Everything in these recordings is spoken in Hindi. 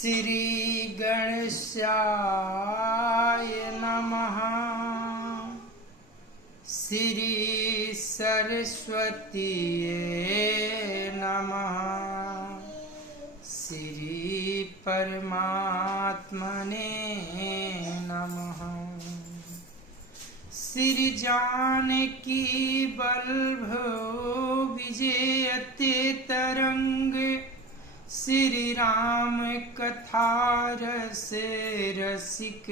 श्री गणेशाय नमः। श्री सरस्वतीये नमः। श्री परमात्मने नमः। श्री जानकी बल्लभ विजयते तरंग। श्री राम कथा रसे रसिक।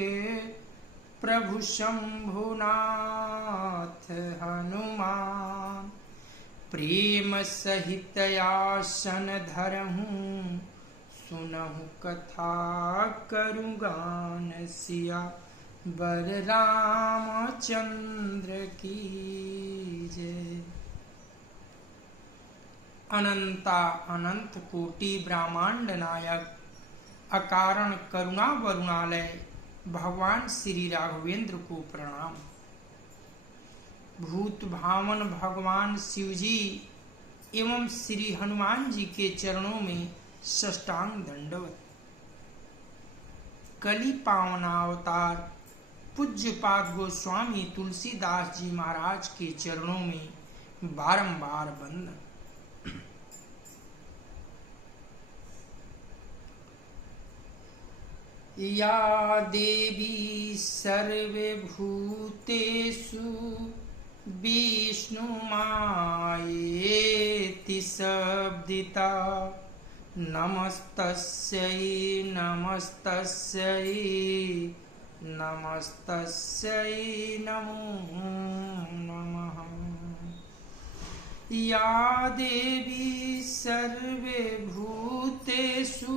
प्रभु शंभुनाथ हनुमान। प्रेम सहित आसन धरहूँ। सुनहु कथा करूँ गान। सिया बर रामचंद्र की जय। अनंता अनंत कोटि ब्रह्मांड नायक अकारण करुणा वरुणालय भगवान श्री राघवेंद्र को प्रणाम। भूत भावन भगवान शिव जी एवं श्री हनुमान जी के चरणों में साष्टांग दंडवत। कली पावनावतार पूज्यपाद गोस्वामी तुलसीदास जी महाराज के चरणों में बारंबार वंदन। या देवी सर्वभूतेषु विष्णुमायेति शब्दिता। नमस्तस्यै नमस्तस्यै नमस्तस्यै नमो नमः। या देवी सर्वभूतेषु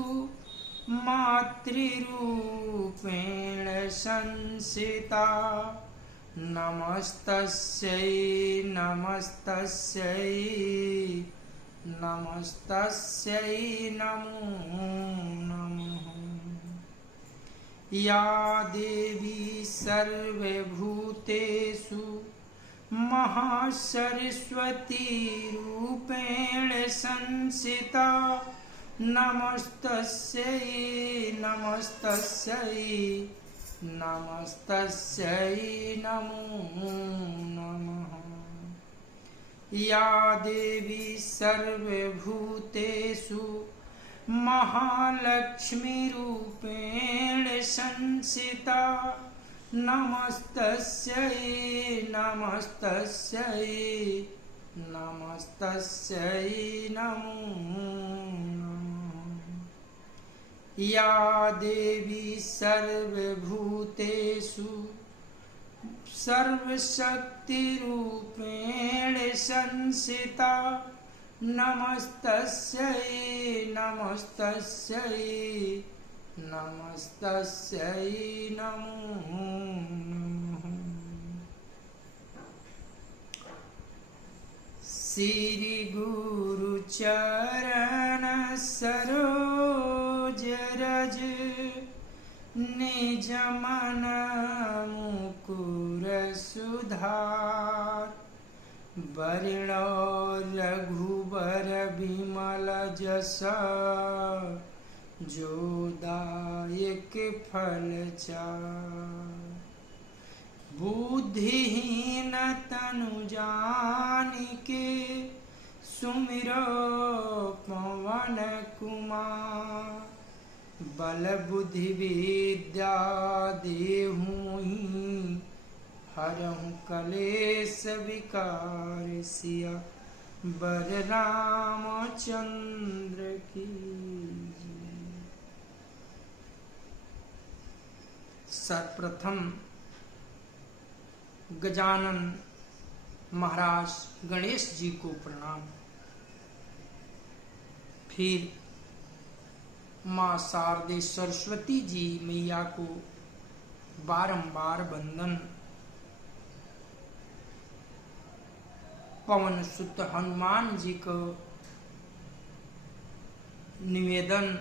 मातृरूपेण संस्थिता। नमस्तस्यै नमस्तस्यै नमस्तस्यै नमो नमः। या देवी सर्वभूतेषु महासरस्वती रूपेण संस्थिता। नमस्तस्यै नमस्तस्यै नमस्तस्यै नमो नमः। या देवी सर्वभूतेषु महालक्ष्मीरूपेण संस्थिता। नमस्तस्यै नमस्तस्यै नमस्तस्यै नमो नमः। या देवी सर्वभूतेषु सर्वशक्तिरूपेण संस्थिता। नमस्तस्यै नमस्तस्यै नमस्तस्यै नमो नमः। श्री गुरु चरण सरोज रज। निज मन मुकुर सुधार। बरिणो रघुबर विमल जस। जो दायक फल चार। बुद्धिहीन तनु जानिके। सुमिरो पवन कुमार। बल बुद्धि विद्या देहु मोहि। हरहु कलेश विकार। सिया बर रामचंद्र की जय। सर्वप्रथम गजानन महाराज गणेश जी को प्रणाम। फिर माँ शारदे सरस्वती जी मैया को बारंबार वंदन। पवन सुत हनुमान जी को निवेदन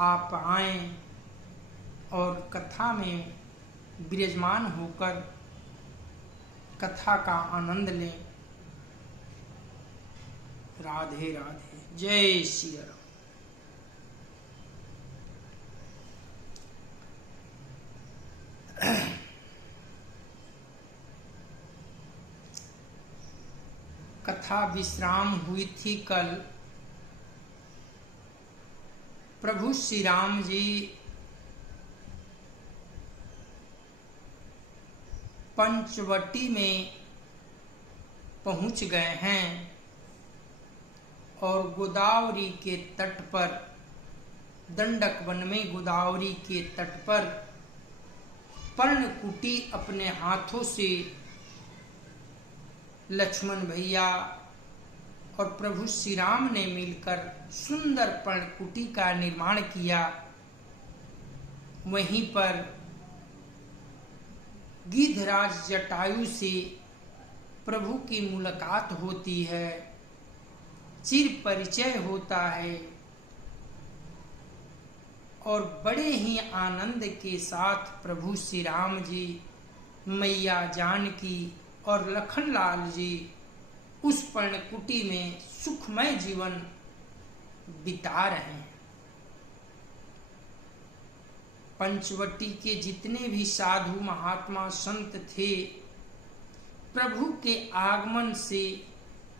आप आए और कथा में विराजमान होकर कथा का आनंद लें। राधे राधे। जय श्री राम। कथा विश्राम हुई थी कल। प्रभु श्री राम जी पंचवटी में पहुंच गए हैं और गोदावरी के तट पर, दंडक वन में गोदावरी के तट पर पर्णकुटी अपने हाथों से लक्ष्मण भैया और प्रभु श्री राम ने मिलकर सुंदर पर्णकुटी का निर्माण किया। वहीं पर गिद्धराज जटायु से प्रभु की मुलाकात होती है, चिर परिचय होता है और बड़े ही आनंद के साथ प्रभु श्री राम जी, मैया जानकी और लखनलाल जी उस पर्णकुटी में सुखमय जीवन बिता रहे हैं। पंचवटी के जितने भी साधु महात्मा संत थे, प्रभु के आगमन से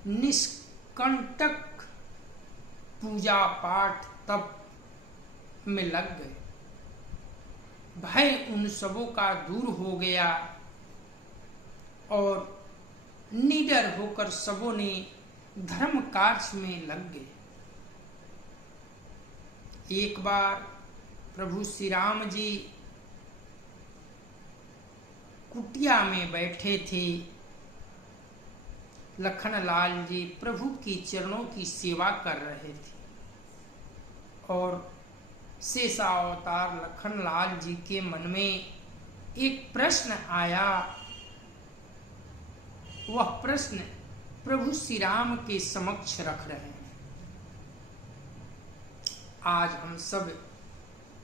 निष्कंटक पूजा पाठ तप में लग गए। भय उन सबों का दूर हो गया और निडर होकर सबों ने धर्म कार्य में लग गए। एक बार प्रभु श्री राम जी कुटिया में बैठे थे। लखनलाल जी प्रभु की चरणों की सेवा कर रहे थे और शेषावतार लखनलाल जी के मन में एक प्रश्न आया। वह प्रश्न प्रभु श्री राम के समक्ष रख रहे हैं। आज हम सब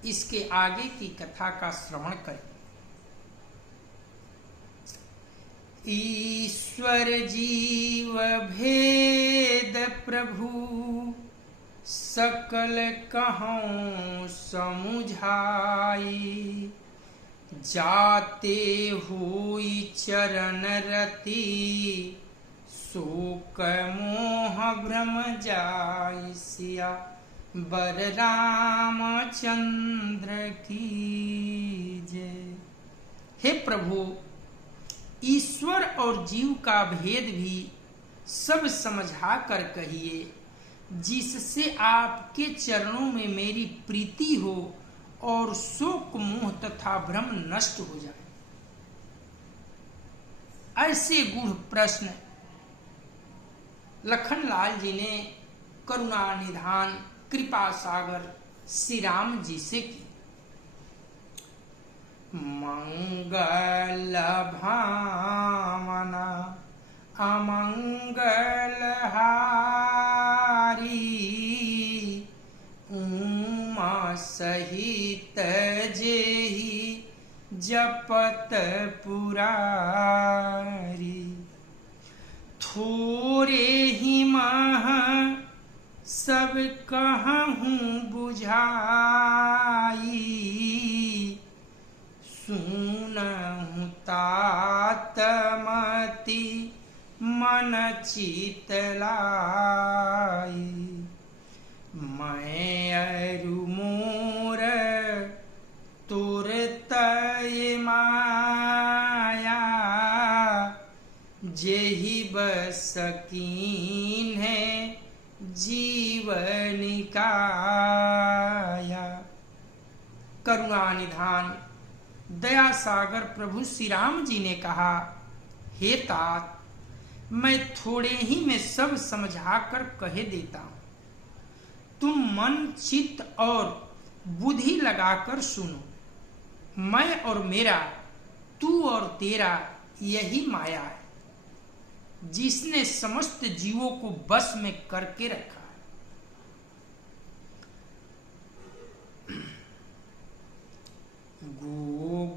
इसके आगे की कथा का श्रवण करें। ईश्वर जीव भेद प्रभु सकल कहूँ समुझाई, जाते हुई चरण रति शोक मोह भ्रम जाय सिया बर रामचंद्र की जय। हे प्रभु, ईश्वर और जीव का भेद भी सब समझा कर कहिए, जिससे आपके चरणों में मेरी प्रीति हो और शोक मोह तथा भ्रम नष्ट हो जाए। ऐसे गूढ़ प्रश्न लखनलाल जी ने करुणा निधान कृपा सागर श्री राम जी से की। मंगल भावना अमंगल हारी, उमा सहित जेहि जपत पुरारी, थोरे ही मह सब कहूँ बुझाई, सुनहु तात मति मन चितलाई, मैं अरु मोर तोर तय माया, जेहि बस कीन है जीवन काया। करुणा निधान दया सागर प्रभु श्री राम जी ने कहा, हे तात, मैं थोड़े ही में सब समझाकर कह देता हूं, तुम मन चित्त और बुद्धि लगाकर सुनो। मैं और मेरा, तू और तेरा यही माया है, जिसने समस्त जीवों को बस में करके रखा है।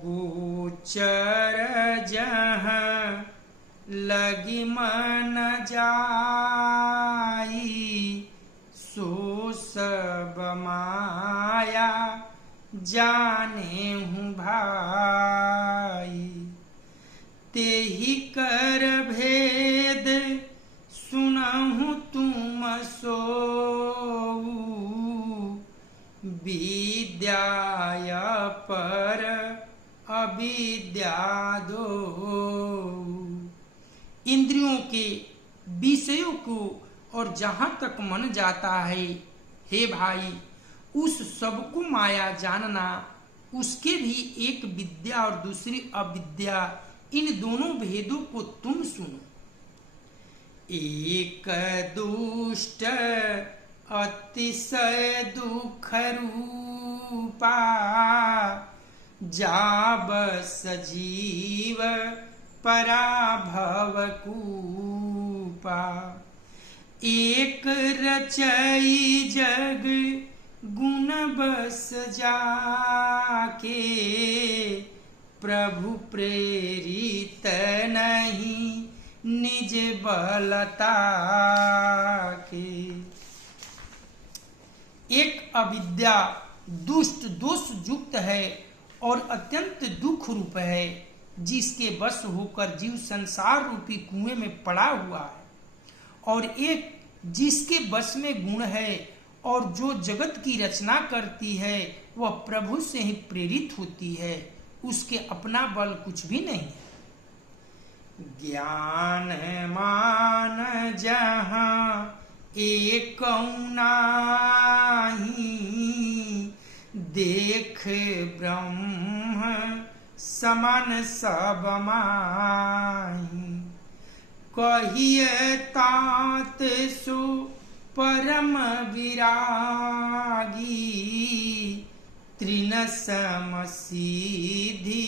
गोचर जहाँ लगी मन जाई, सो सब माया जाने हूँ भाई, तेहि कर भेद सुन विद्याय पर अविद्या दो। इंद्रियों के विषयों को और जहां तक मन जाता है, हे भाई, उस सब को माया जानना। उसके भी एक विद्या और दूसरी अविद्या, इन दोनों भेदों को तुम सुनो। एक दुष्ट अतिशय दुख रूपा, जाब सजीव पराभव कूपा। एक रचई जग गुण बस जाके, प्रभु प्रेरित नहीं निज बलता के। एक अविद्या दुष्ट दोष युक्त है और अत्यंत दुख रूप है, जिसके वश होकर जीव संसार रूपी कुएं में पड़ा हुआ है। और एक जिसके वश में गुण है और जो जगत की रचना करती है, वह प्रभु से ही प्रेरित होती है, उसके अपना बल कुछ भी नहीं है। ज्ञान मान जहाँ एक नाही, देख ब्रह्म समान सब माही। कहिए तात सो परम विरागी, तृण सम सिद्धि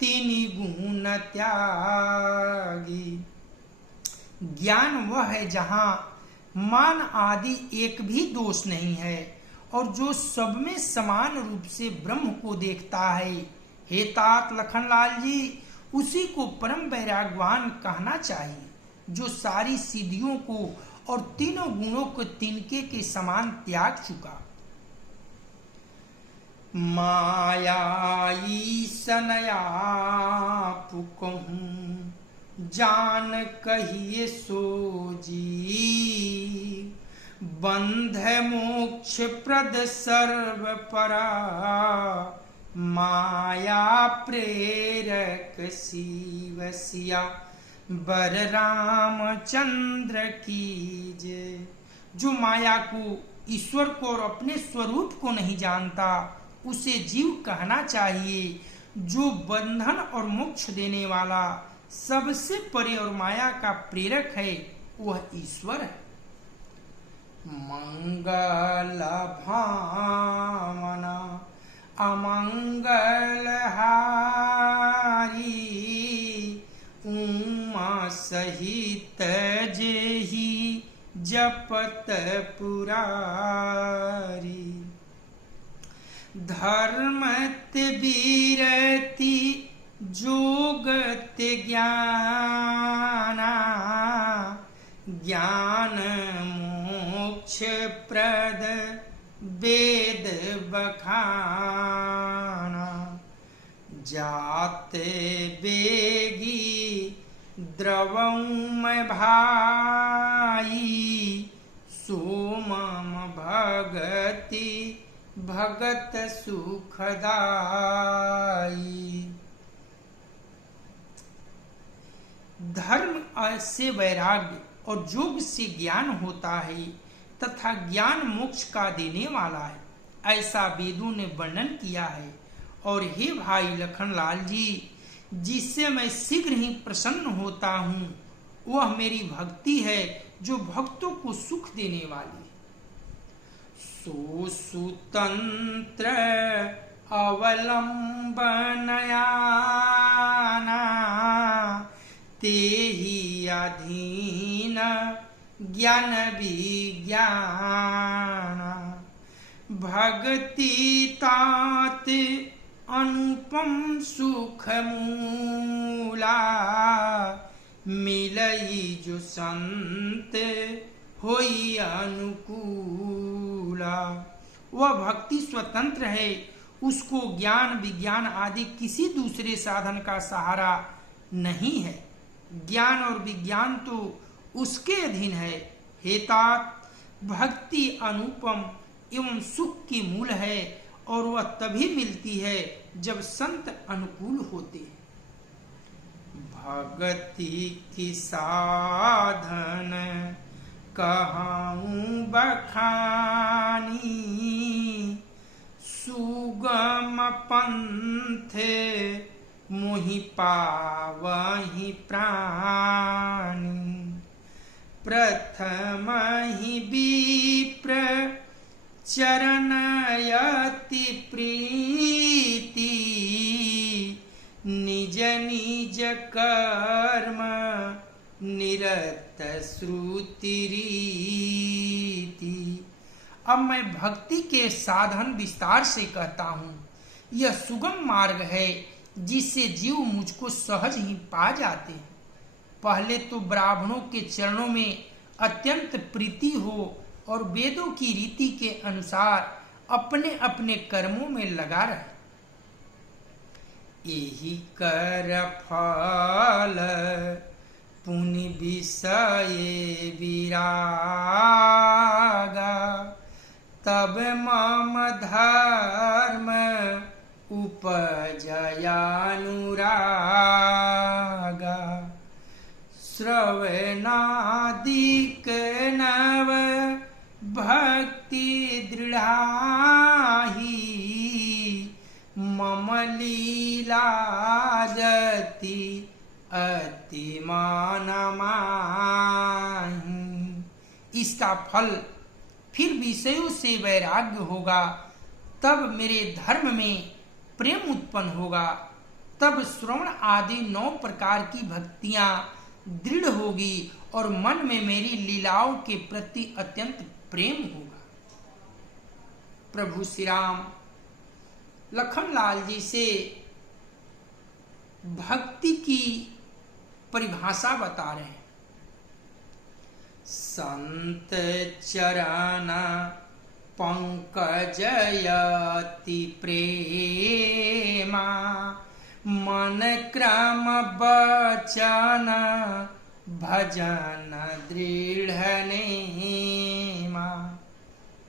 तिनि गुण त्यागी। ज्ञान वह है जहाँ मान आदि एक भी दोष नहीं है और जो सब में समान रूप से ब्रह्म को देखता है। हे तात लखनलाल जी, उसी को परम वैराग्यवान कहना चाहिए, जो सारी सिद्धियों को और तीनों गुणों को तिनके के समान त्याग चुका। मायाई सनया पुकहूँ, जान कहिए सो जी। बंध मोक्ष प्रद सर्व परा, माया प्रेरक शिव सिया बर रामचंद्र की जय। जो माया को, ईश्वर को और अपने स्वरूप को नहीं जानता, उसे जीव कहना चाहिए। जो बंधन और मोक्ष देने वाला, सबसे परे और माया का प्रेरक है, वह ईश्वर है। मंगल भावना अमंगल हारी, उमा सहित जेहि जपत पुरारी। धर्मत वीरति जोगत ज्ञाना, ज्ञान मोक्ष प्रद वेद बखाना। जाते बेगी द्रवम भाई, सोमम भगति भगत सुखदाई। धर्म से वैराग्य और योग से ज्ञान होता है तथा ज्ञान मोक्ष का देने वाला है, ऐसा वेदों ने वर्णन किया है। और हे भाई लखनलाल जी, जिससे मैं शीघ्र ही प्रसन्न होता हूँ, वह मेरी भक्ति है जो भक्तों को सुख देने वाली है। सो सुतंत्र अवलंबनयाना, तेहि अधीन ज्ञान विज्ञाना। भक्ति तात अनुपम सुख मूला, मिलई जो संत होई अनुकूला। वह भक्ति स्वतंत्र है, उसको ज्ञान विज्ञान आदि किसी दूसरे साधन का सहारा नहीं है। ज्ञान और विज्ञान तो उसके अधीन है। हे तात, भक्ति अनुपम एवं सुख की मूल है और वह तभी मिलती है जब संत अनुकूल होते हैं। भक्ति की साधन कहूँ बखानी, सुगम पंथ मोहि पावहि प्राणी। प्रथम ही विप्र चरणयति प्रीति, निज निज कर्म निरत श्रुति रीति। अब मैं भक्ति के साधन विस्तार से कहता हूँ। यह सुगम मार्ग है जिससे जीव मुझको सहज ही पा जाते हैं। पहले तो ब्राह्मणों के चरणों में अत्यंत प्रीति हो और वेदों की रीति के अनुसार अपने अपने कर्मों में लगा रहे। यही कर फल पुनि विषय विरागा, तब मम धर्म उपजयानुरागा। श्रवणादिक नव भक्ति दृढ़ाही, मम लीला गति अति मानमाही। इसका फल फिर विषयों से वैराग्य होगा, तब मेरे धर्म में प्रेम उत्पन्न होगा, तब श्रवण आदि 9 प्रकार की भक्तियां दृढ़ होगी और मन में मेरी लीलाओं के प्रति अत्यंत प्रेम होगा। प्रभु श्री राम लखनलाल जी से भक्ति की परिभाषा बता रहे हैं। संत चरण पंकजयति प्रेमा, मन क्रम बचन भजन दृढ़ नेमा।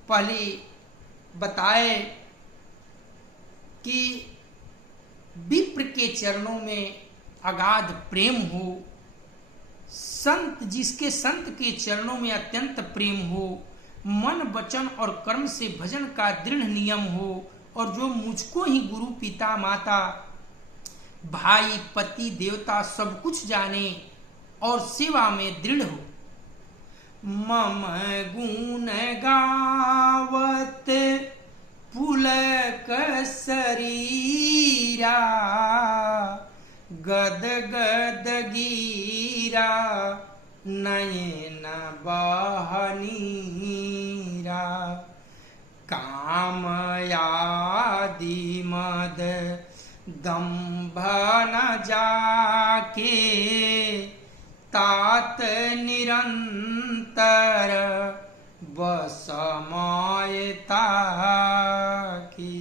पहले बताए कि विप्र के चरणों में अगाध प्रेम हो, संत जिसके संत के चरणों में अत्यंत प्रेम हो, मन वचन और कर्म से भजन का दृढ़ नियम हो, और जो मुझको ही गुरु पिता माता भाई पति देवता सब कुछ जाने और सेवा में दृढ़ हो। मम गुण गावत पुलक शरीरा, गद गद गीरा नयन बहनीरा। काम आदि मद दंभ न जाके, तात निरंतर बसमयता की।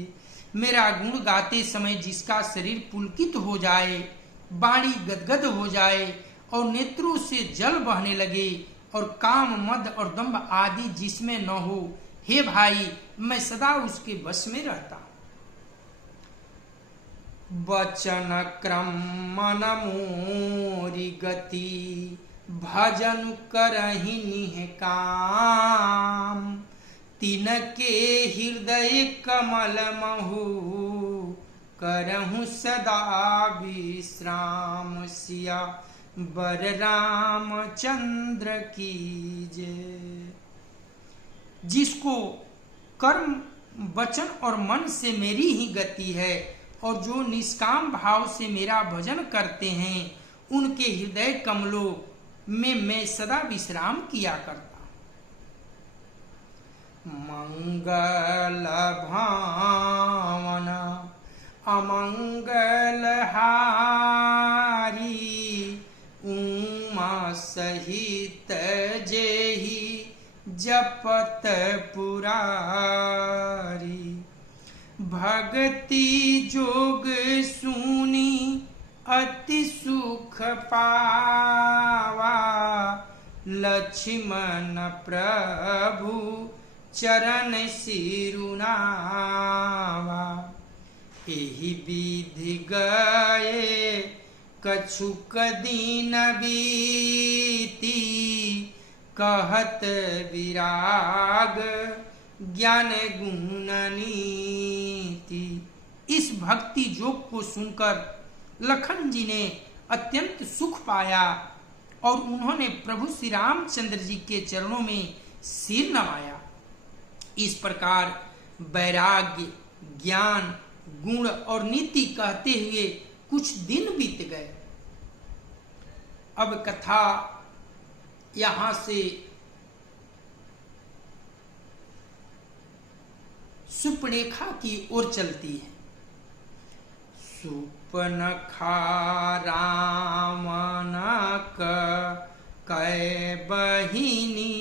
मेरा गुण गाते समय जिसका शरीर पुलकित हो जाए, वाणी गदगद हो जाए और नेत्रों से जल बहने लगे, और काम मद और दंभ आदि जिसमें न हो, हे भाई मैं सदा उसके बस में रहता हूं। वचन क्रम मन मोरी गति, भजन करहि निह काम। तिनके हृदय कमल महु, करहु सदा विश्राम। सिया बर रामचंद्र की जय। जिसको कर्म वचन और मन से मेरी ही गति है, और जो निष्काम भाव से मेरा भजन करते हैं, उनके हृदय कमलों में मैं सदा विश्राम किया करता। मंगल भावना अमंगल हारी, उमा सहित जेहि जपत पुरारी। भक्ति जोग सुनी अति सुख पावा, लक्ष्मण प्रभु चरण सिरुनावा। एहि विधि गए कछुक दिन बीती, कहत विराग ज्ञान गुण नीति। इस भक्ति जोग को सुनकर लखन जी ने अत्यंत सुख पाया और उन्होंने प्रभु श्री रामचंद्र जी के चरणों में सिर नवाया। इस प्रकार वैराग्य, ज्ञान, गुण और नीति कहते हुए कुछ दिन बीत गए। अब कथा यहां से सुपनेखा की ओर चलती है। सुपनखा रामनक कै बहिनी,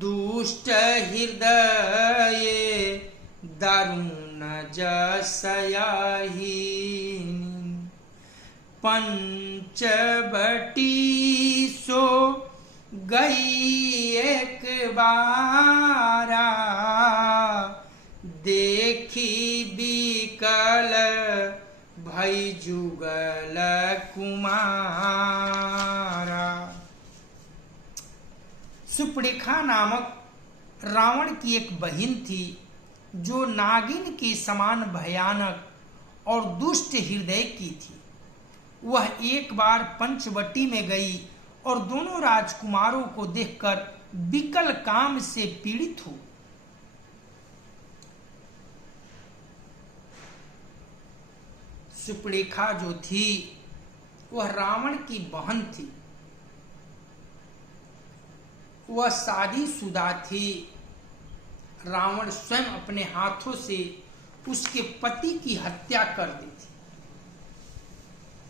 दुष्ट हृदय दारुण जसयहिनी। पंचवटी सो गई एक बारा, देखी बिकल भई जुगल कुमारा। सुपनेखा नामक रावण की एक बहिन थी जो नागिन के समान भयानक और दुष्ट हृदय की थी। वह एक बार पंचवटी में गई और दोनों राजकुमारों को देखकर विकल काम से पीड़ित हो। सुपनेखा जो थी वह रावण की बहन थी। वह शादीशुदा थी। रावण स्वयं अपने हाथों से उसके पति की हत्या कर दी थी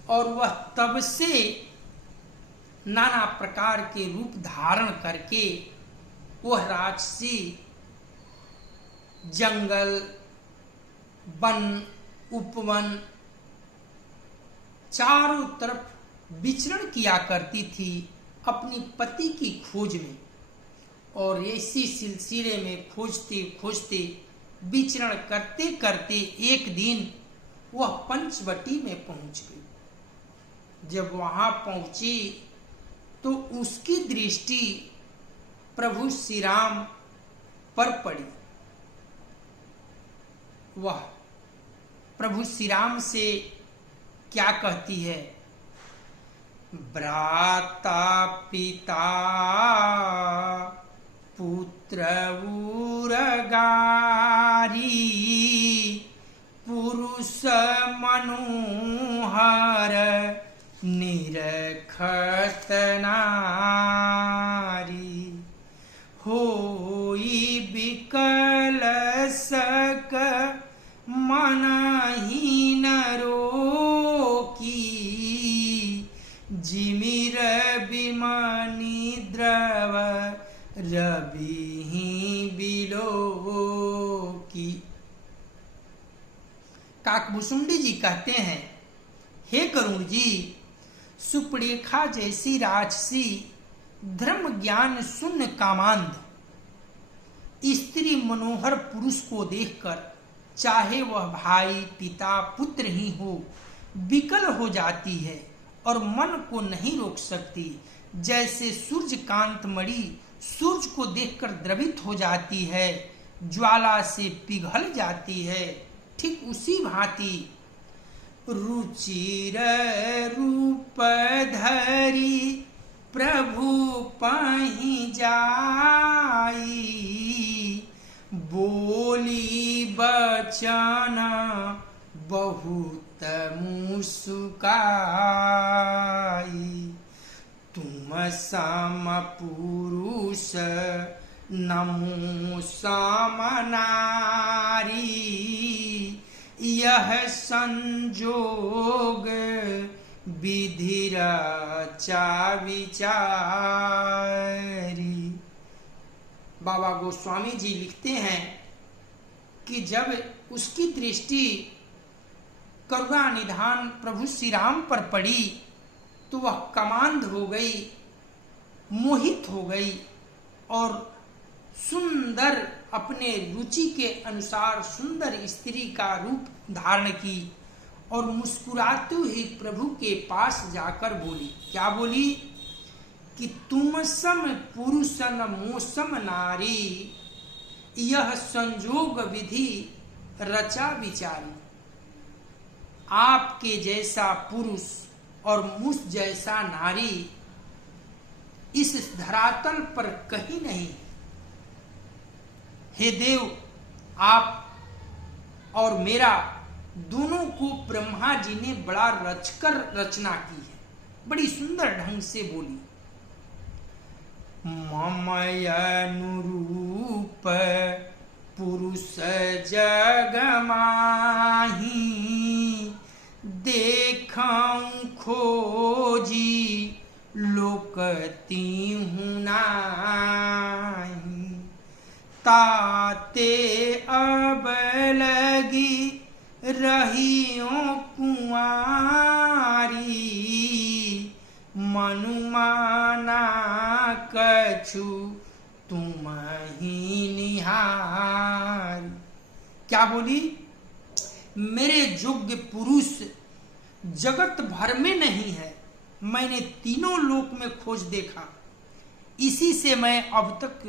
और वह तब से नाना प्रकार के रूप धारण करके वह राक्षसी जंगल, वन, उपवन चारों तरफ विचरण किया करती थी अपनी पति की खोज में। और इसी सिलसिले में खोजते खोजते विचरण करते करते एक दिन वह पंचवटी में पहुंच गई। जब वहां पहुंची तो उसकी दृष्टि प्रभु श्री राम पर पड़ी। वह प्रभु श्री राम से क्या कहती है? भ्राता पिता पुत्र उरगारी, पुरुष मनोहर निरखत नारी। होई विकल सक मनहीन रोकी, जिमिर बिमनि द्रव रवि बिलोकी। काकभूषुंडी जी कहते हैं, हे करुण जी, सुपनेखा जैसी राक्षसी धर्म ज्ञान शून्य कामांध स्त्री मनोहर पुरुष को देखकर चाहे वह भाई, पिता, पुत्र ही हो, विकल हो जाती है और मन को नहीं रोक सकती। जैसे सूर्यकांत मणि सूर्य को देखकर द्रवित हो जाती है, ज्वाला से पिघल जाती है, ठीक उसी भांति रुचिर रूप धरी प्रभु पहि जाई, बोली बचन बहुत मुस्काई। तुम सम पुरुष नमो सम नारी, यह संजोग विधि रचा विचारी। बाबा गोस्वामी जी लिखते हैं कि जब उसकी दृष्टि करुणा निधान प्रभु श्री राम पर पड़ी तो वह कमांध हो गई, मोहित हो गई और सुंदर अपने रुचि के अनुसार सुंदर स्त्री का रूप धारण की और मुस्कुराते हुए प्रभु के पास जाकर बोली। क्या बोली कि तुम सम पुरुषन मोसम नारी, यह संजोग विधि रचा विचारी। आपके जैसा पुरुष और मुझ जैसा नारी इस धरातल पर कहीं नहीं। हे देव, आप और मेरा दोनों को ब्रह्मा जी ने बड़ा रचकर रचना की है। बड़ी सुंदर ढंग से बोली। ममय अनुरूप पुरुष जग माही, देखऊं खोजी लोकती हूँ नाही। ताते अब लगी रहियों कुंवारी, मनुमाना कछु तुम ही निहार। क्या बोली? मेरे योग्य पुरुष जगत भर में नहीं है। मैंने तीनों लोक में खोज देखा, इसी से मैं अब तक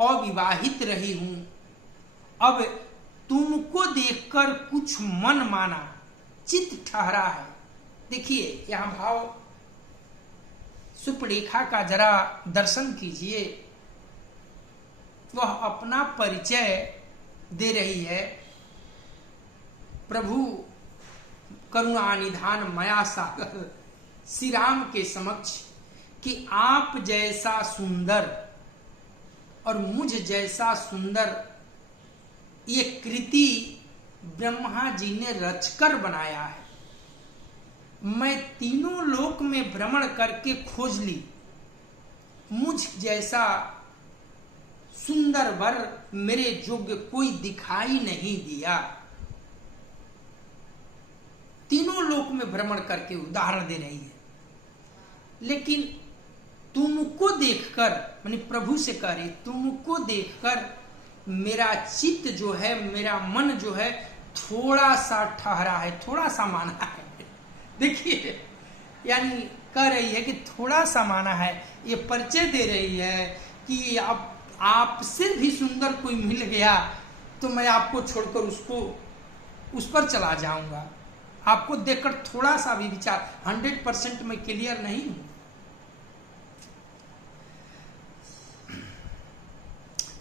अविवाहित रही हूं। अब तुमको देखकर कुछ मन माना, चित्त ठहरा है। देखिए यहां भाव सुपरेखा का जरा दर्शन कीजिए। वह अपना परिचय दे रही है प्रभु करुणा निधान माया सागर श्री राम के समक्ष कि आप जैसा सुंदर और मुझ जैसा सुंदर ये कृति ब्रह्मा जी ने रचकर बनाया है। मैं तीनों लोक में भ्रमण करके खोज ली, मुझ जैसा सुंदर वर मेरे योग्य कोई दिखाई नहीं दिया। तीनों लोक में भ्रमण करके उदाहरण दे रही है। लेकिन तुमको देखकर, मैंने प्रभु से कह रही, तुमको देखकर मेरा चित्त जो है, मेरा मन जो है थोड़ा सा ठहरा है, थोड़ा सा माना है। देखिए यानी कह रही है कि थोड़ा सा माना है। ये परिचय दे रही है कि अब आपसे भी सुंदर कोई मिल गया तो मैं आपको छोड़कर उस पर चला जाऊंगा। आपको देखकर थोड़ा सा भी विचार, 100% मैं क्लियर नहीं हूं।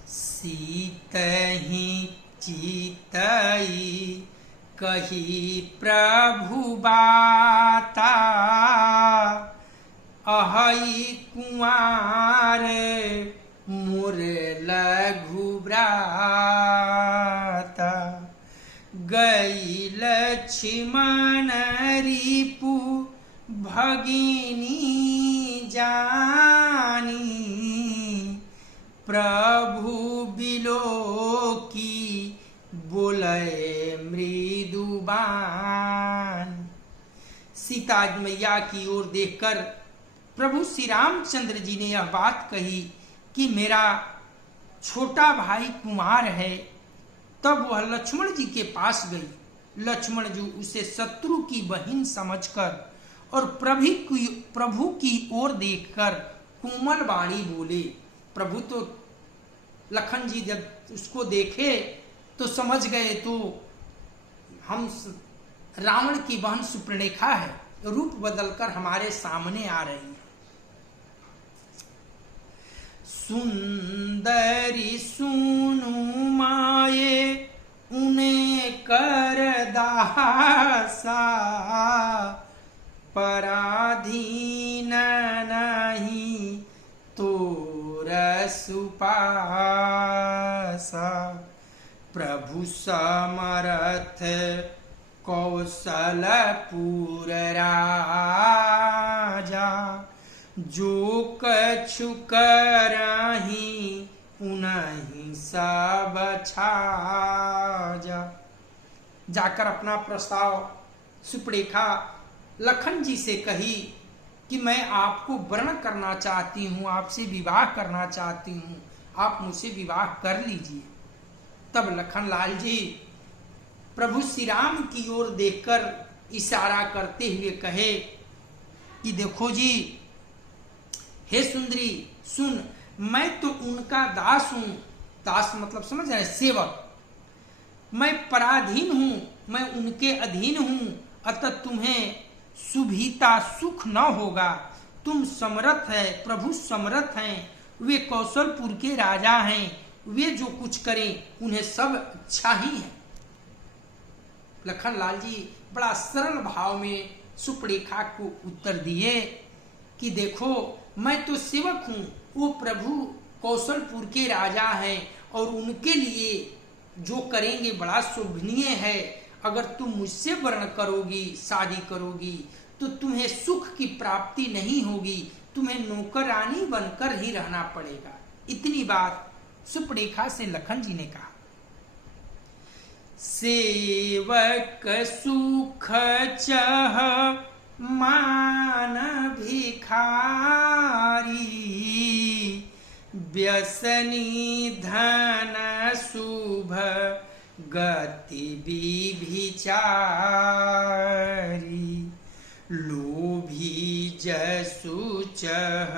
सीतहि चितई कही प्रभु बाता, अहई कुंवार मोर लघु ब्राता। गई लक्ष्मण रिपु भगिनी जानी, प्रभु बिलो की बोले मृदुबान। सीता मैया की ओर देखकर प्रभु श्री रामचंद्र जी ने यह बात कही कि मेरा छोटा भाई कुमार है। तब वह लक्ष्मण जी के पास गई। लक्ष्मण जी उसे शत्रु की बहन समझकर और प्रभु की ओर देखकर कोमल वाणी बोले। प्रभु तो लखन जी जब उसको देखे तो समझ गए, तो हम रावण की बहन सुपर्णरेखा है, रूप बदलकर हमारे सामने आ रही है। सुंदरी सुनु माये उन्हें कर दासा, पराधीन नहीं तोर सुपासा। प्रभु समरथ कौशलपुर राजा, जो कछु करहि उन्हीं सब छाजा। जाकर अपना प्रस्ताव सुपर्णरेखा लखन जी से कही कि मैं आपको वर्ण करना चाहती हूँ, आपसे विवाह करना चाहती हूँ, आप मुझसे विवाह कर लीजिए। तब लखनलाल जी प्रभु श्री राम की ओर देखकर इशारा करते हुए कहे कि देखो जी, हे सुंदरी सुन, मैं तो उनका दास हूं। दास मतलब समझ रहे, सेवक। मैं पराधीन हूं, मैं उनके अधीन हूं, अतः तुम्हें सुभिता सुख न होगा। तुम समर्थ है, प्रभु समर्थ हैं, वे कौशलपुर के राजा हैं, वे जो कुछ करें उन्हें सब अच्छा ही है। लखनलाल जी बड़ा सरल भाव में सुपरेखा को उत्तर दिए कि देखो, मैं तो सेवक हूं, वो प्रभु कौशलपुर के राजा हैं और उनके लिए जो करेंगे बड़ा शोभनीय है। अगर तुम मुझसे वर्ण करोगी, शादी करोगी, तो तुम्हें सुख की प्राप्ति नहीं होगी, तुम्हें नौकरानी बनकर ही रहना पड़ेगा। इतनी बात सुपरेखा से लखन जी ने कहा। सेवक सुख चह मान भिखारी, व्यसनी धन शुभ गति विभिचारी, लोभी जसु चह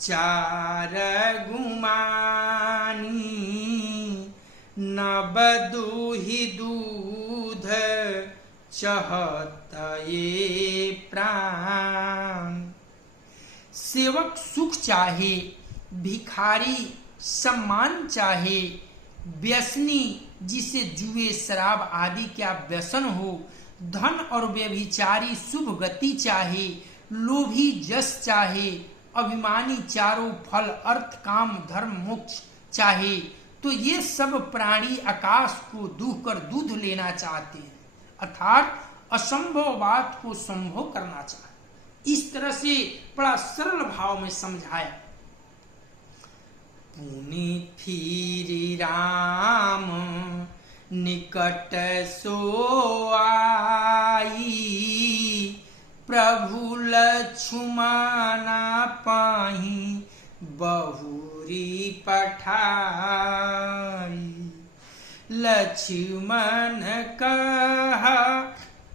चार गुमानी, नब दूहि दूध चहत ये प्राण। सेवक सुख चाहे, भिखारी सम्मान चाहे, व्यसनी जिसे जुए शराब आदि क्या व्यसन हो, धन और व्यभिचारी शुभ गति चाहे, लोभी जस चाहे, अभिमानी चारों फल अर्थ काम धर्म मोक्ष चाहे, तो ये सब प्राणी आकाश को दूह कर दूध लेना चाहते हैं, अर्थात असंभव बात को संभव करना चाहते। इस तरह से बड़ा सरल भाव में समझाया। पुनि फिरि राम निकट सो आई, प्रभु लक्ष्मण पाहि बहुरी पठाई। लक्ष्मण कहा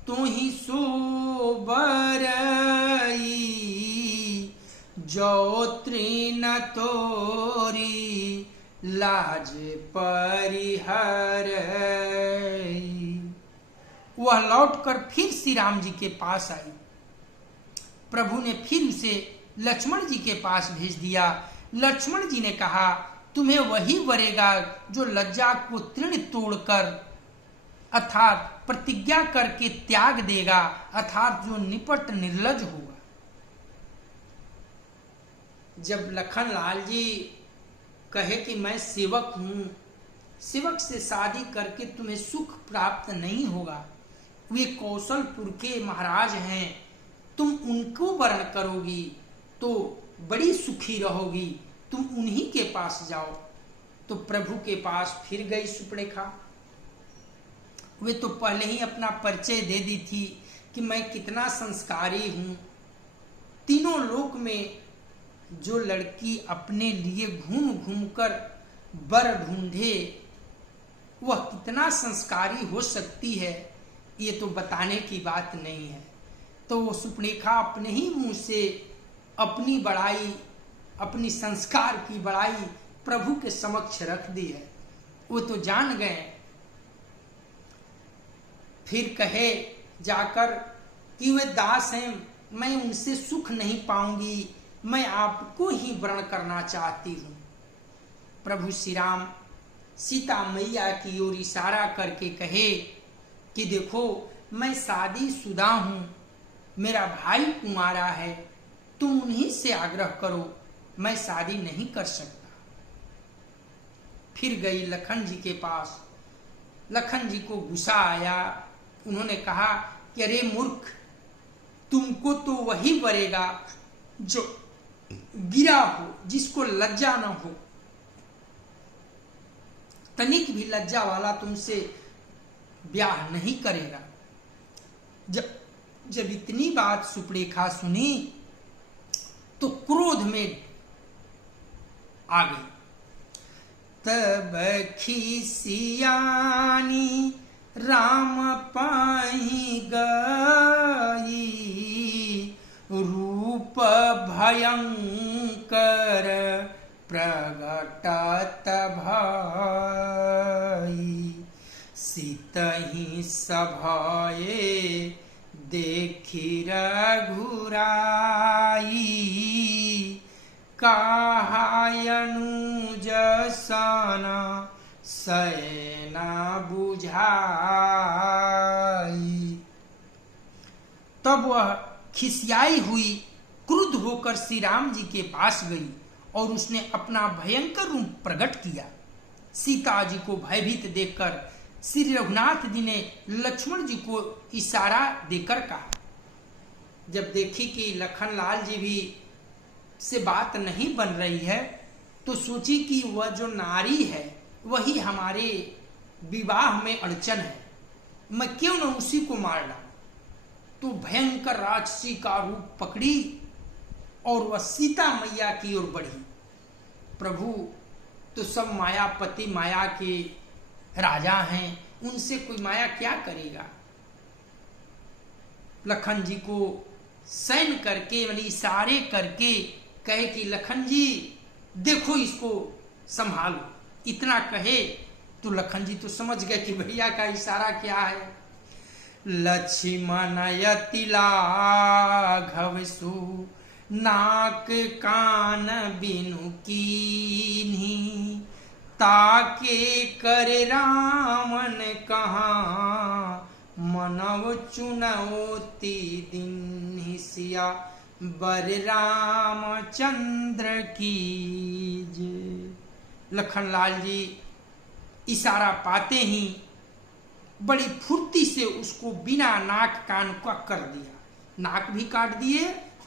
तुहि सो बरई, जो तृण तोरी लाज परिहरई। वह लौटकर फिर श्री राम जी के पास आई। प्रभु ने फिर उसे लक्ष्मण जी के पास भेज दिया। लक्ष्मण जी ने कहा, तुम्हें वही वरेगा जो लज्जा को तृण तोड़कर अर्थात प्रतिज्ञा करके त्याग देगा, अर्थात जो निपट निर्लज होगा। जब लखनलाल जी कहे कि मैं सेवक हूं, सेवक से शादी करके तुम्हें सुख प्राप्त नहीं होगा, वे कौशलपुर के महाराज हैं, तुम उनको वर्ण करोगी तो बड़ी सुखी रहोगी, तुम उन्हीं के पास जाओ। तो प्रभु के पास फिर गई सुपरेखा। वे तो पहले ही अपना परिचय दे दी थी कि मैं कितना संस्कारी हूं। तीनों लोक में जो लड़की अपने लिए घूम घूम कर वर ढूंढे, वह कितना संस्कारी हो सकती है, ये तो बताने की बात नहीं है। तो वो सुपरेखा अपने ही मुंह से अपनी बड़ाई, अपनी संस्कार की बड़ाई प्रभु के समक्ष रख दी है। वो तो जान गए। फिर कहे जाकर कि वे दास हैं, मैं उनसे सुख नहीं पाऊंगी, मैं आपको ही वर्ण करना चाहती हूं। प्रभु श्री राम सीता मैया की ओर इशारा करके कहे कि देखो, मैं शादीशुदा हूं, मेरा भाई कुंवारा है, तुम उन्हीं से आग्रह करो, मैं शादी नहीं कर सकता। फिर गई लखन जी के पास। लखन जी को गुस्सा आया। उन्होंने कहा कि अरे मूर्ख, तुमको तो वही वरेगा जो गिरा हो, जिसको लज्जा न हो। तनिक भी लज्जा वाला तुमसे ब्याह नहीं करेगा। जब इतनी बात सुपरेखा सुनी तो क्रोध में आ गई। तब खिसियानी राम पाई गई, रूप भयंकर प्रगटत भई। सितहि सभाए देखी रघुराई, काहायनुज सन सैना बुझाई। तब वह खिसियाई हुई क्रुद्ध होकर श्री राम जी के पास गई और उसने अपना भयंकर रूप प्रकट किया। सीता जी को भयभीत देखकर श्री रघुनाथ जी ने लक्ष्मण जी को इशारा देकर कहा। जब देखी कि लखन लाल जी भी से बात नहीं बन रही है तो सोची कि वह जो नारी है वही हमारे विवाह में अड़चन है, मैं क्यों न उसी को मार डालूं। तो भयंकर राक्षसी का रूप पकड़ी और वह सीता मैया की ओर बढ़ी। प्रभु तो सब मायापति माया के राजा हैं, उनसे कोई माया क्या करेगा। लखन जी को सैन करके मतलब इशारे करके कहे कि लखन जी देखो इसको संभालो। इतना कहे तो लखन जी तो समझ गए कि भैया का इशारा क्या है। लक्ष्मण यति लाघव सु नाक कान बिनु कीन्ही, ताके कर रामन कहाँ मनव चुनौती दिन सिया बर रामचंद्र की जय। लखनलाल जी इशारा पाते ही बड़ी फुर्ती से उसको बिना नाक कान का कर दिया। नाक भी काट दिए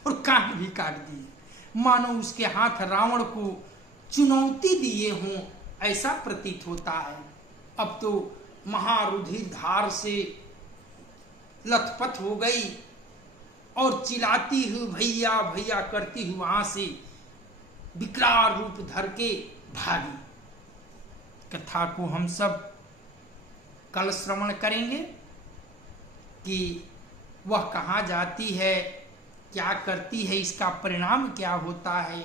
और कान भी काट दिए, मानो उसके हाथ रावण को चुनौती दिए हों ऐसा प्रतीत होता है। अब तो महारुधिर धार से लथपथ हो गई और चिल्लाती हुई भैया भैया करती हुई वहां से विकराल रूप धर के भागी। कथा को हम सब कल श्रवण करेंगे कि वह कहाँ जाती है, क्या करती है, इसका परिणाम क्या होता है,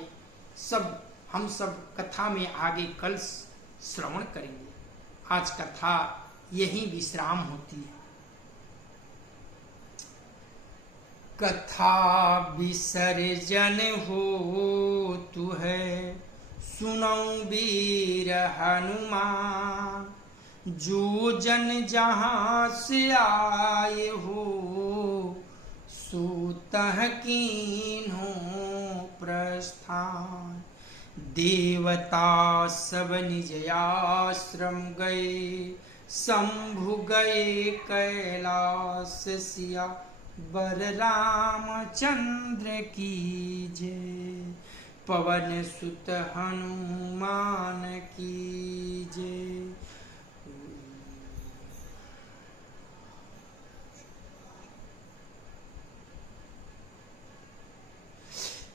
सब हम सब कथा में आगे कल श्रवण करेंगे। आज कथा यही विश्राम होती है। कथा विसर्जन हो तु है सुनौ वीर हनुमान, जो जन जहाँ से आए हो सो तह कीन्हो प्रस्थान। देवता सब निज आश्रम गए, शंभु गए कैलाश सिया बर रामचंद्र की जय। पवन सुत हनुमान की जय।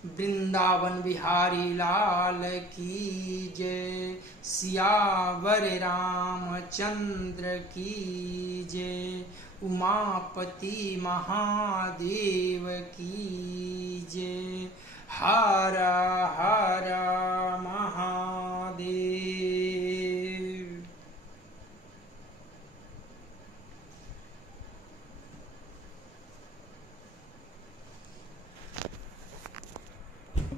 वृंदावन बिहारी लाल की जय। सियावर रामचंद्र की जय। उमापति महादेव की जय। हर हर